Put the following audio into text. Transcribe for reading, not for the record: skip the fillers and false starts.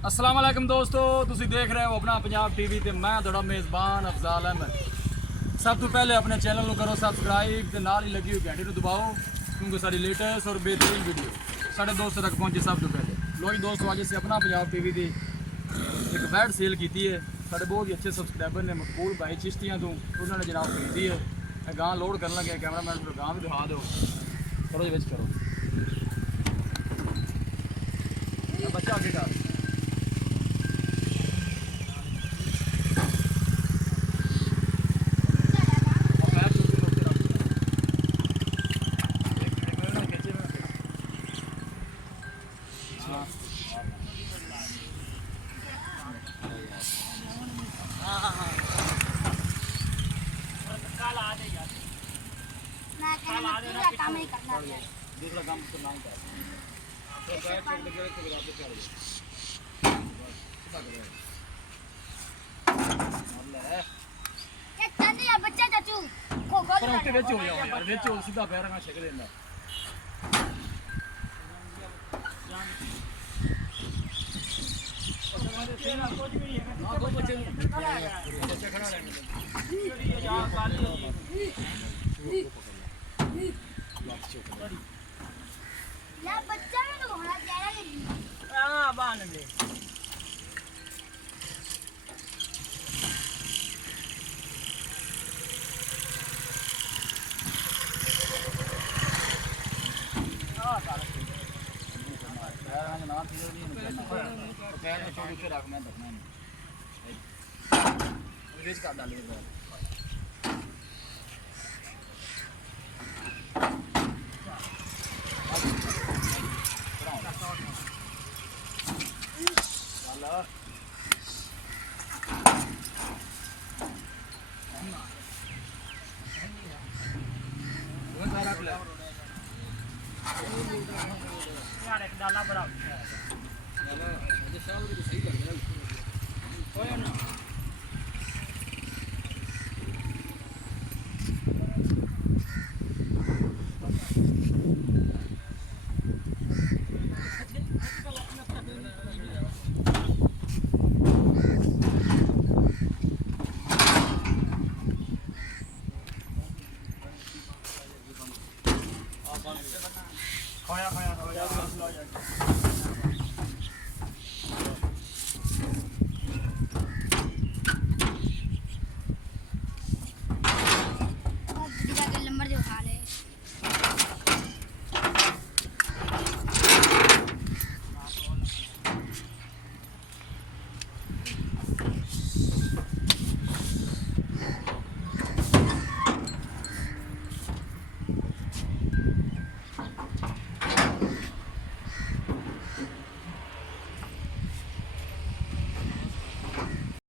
अस्सलाम वालेकुम दोस्तों, तुसी देख रहे हो अपना पंजाब टीवी ते मैं थोड़ा मेज़बान अफजाल अहमद। सब तो पहले अपने चैनल को करो सब्सक्राइब ते नाल ही लगी हुई घंटी को दबाओ क्योंकि सारी लेटेस्ट और बेहतरीन वीडियो साढ़े दोस्तों तक पहुँचे सब तो पहले। लो जी दोस्तों, अज असीं अपना पंजाब टीवी की एक बैट सेल की है। साढ़े बहुत ही अच्छे सबसक्राइबर ने मकबूल भाई चिश्तियाँ तो उन्होंने जनाब खरीदी है। गां लोड कर लगे, कैमरामैन को गां भी दिखा दो, करो जी करो बच्चा आगे का दूसरा काम तो ना ही सीधा पैर छक देना बच्चा में तो होना चाहिए। हां बांध ले